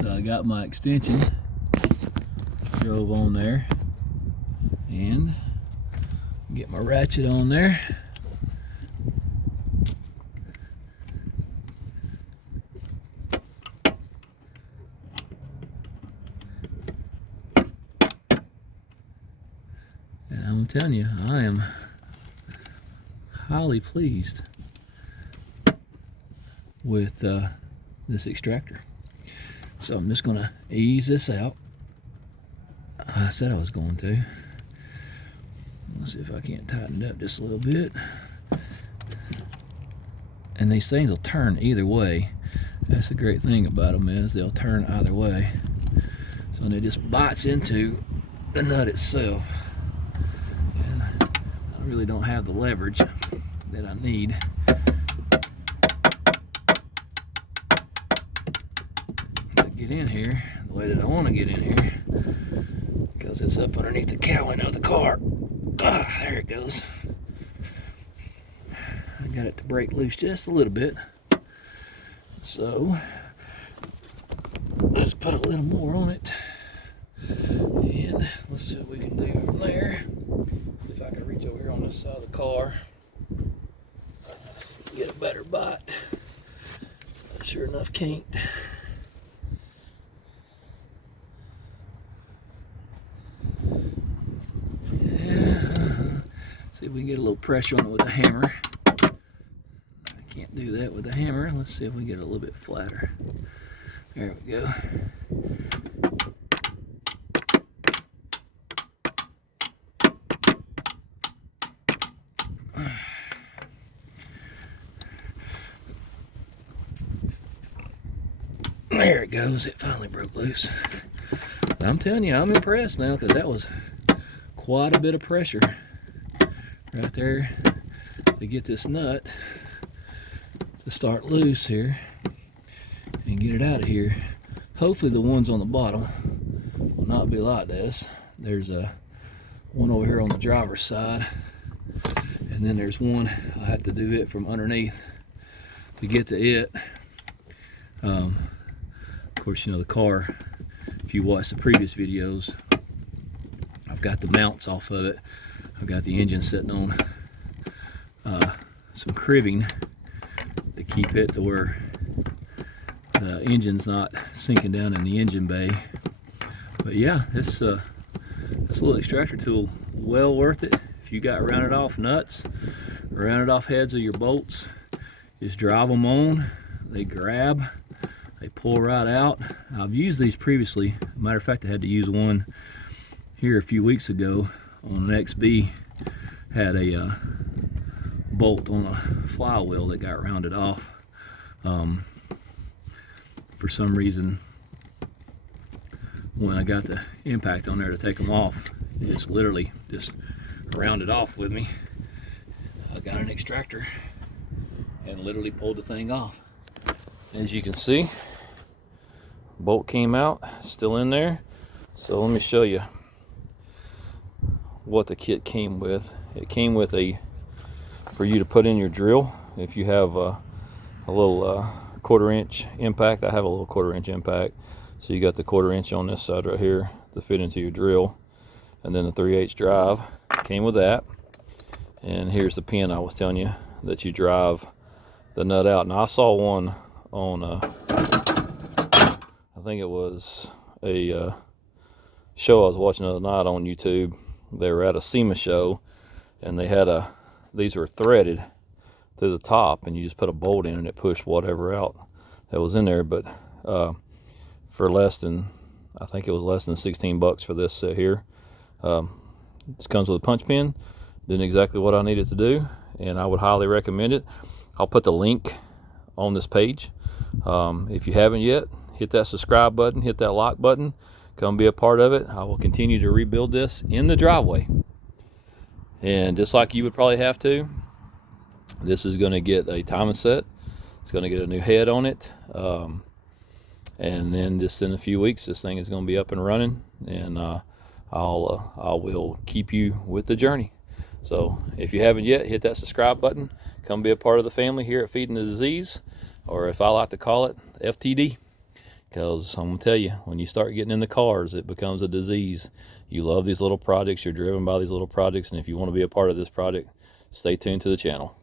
So I got my extension, drove on there, and get my ratchet on there. And I'm telling you, I am highly pleased with this extractor. So I'm just gonna ease this out. I said I was going to. Let's see if I can't tighten it up just a little bit. And these things will turn either way. That's the great thing about them, is they'll turn either way. So it just bites into the nut itself. And I really don't have the leverage that I need. Get in here the way that I want to get in here, because it's up underneath the cowling of the car. There it goes. I got it to break loose just a little bit, so let's put a little more on it, and let's see what we can do from there. See if I can reach over here on this side of the car, get a better bite. Sure enough, can't. See if we can get a little pressure on it with a hammer. I can't do that with a hammer. Let's see if we can get it a little bit flatter. There we go. There it goes. It finally broke loose. And I'm telling you, I'm impressed now, because that was quite a bit of pressure right there to get this nut to start loose here and get it out of here. Hopefully the ones on the bottom will not be like this. There's a one over here on the driver's side, and then there's one I have to do it from underneath to get to it. Of course, you know, the car, if you watch the previous videos, I've got the mounts off of it. I've got the engine sitting on some cribbing to keep it to where the engine's not sinking down in the engine bay. But yeah, this little extractor tool, well worth it. If you got rounded off nuts, rounded off heads of your bolts, just drive them on, they grab, they pull right out. I've used these previously. Matter of fact, I had to use one here a few weeks ago on an XB. Had a bolt on a flywheel that got rounded off. For some reason, when I got the impact on there to take them off, it just literally just rounded off with me. I got an extractor and literally pulled the thing off. As you can see, bolt came out, still in there. So let me show you what the kit came with. It came with for you to put in your drill. If you have a little 1/4 inch impact, I have a little 1/4 inch impact. So you got the 1/4 inch on this side right here to fit into your drill, and then the 3/8 drive came with that. And here's the pin I was telling you that you drive the nut out. Now I saw one on I think it was a show I was watching the other night on YouTube. They were at a SEMA show, and they had these were threaded to the top, and you just put a bolt in and it pushed whatever out that was in there. But for less than, I think it was less than 16 bucks for this set here. This comes with a punch pin. Did exactly what I needed to do, and I would highly recommend it. I'll put the link on this page. If you haven't yet, hit that subscribe button, hit that like button, come be a part of it. I will continue to rebuild this in the driveway. And just like you would probably have to, this is going to get a timing set. It's going to get a new head on it. And then just in a few weeks, this thing is going to be up and running, and I will keep you with the journey. So if you haven't yet, hit that subscribe button. Come be a part of the family here at Feeding the Disease, or if I like to call it, FTD. because I'm going to tell you, when you start getting in the cars, it becomes a disease. You love these little projects, you're driven by these little projects, and if you want to be a part of this project, stay tuned to the channel.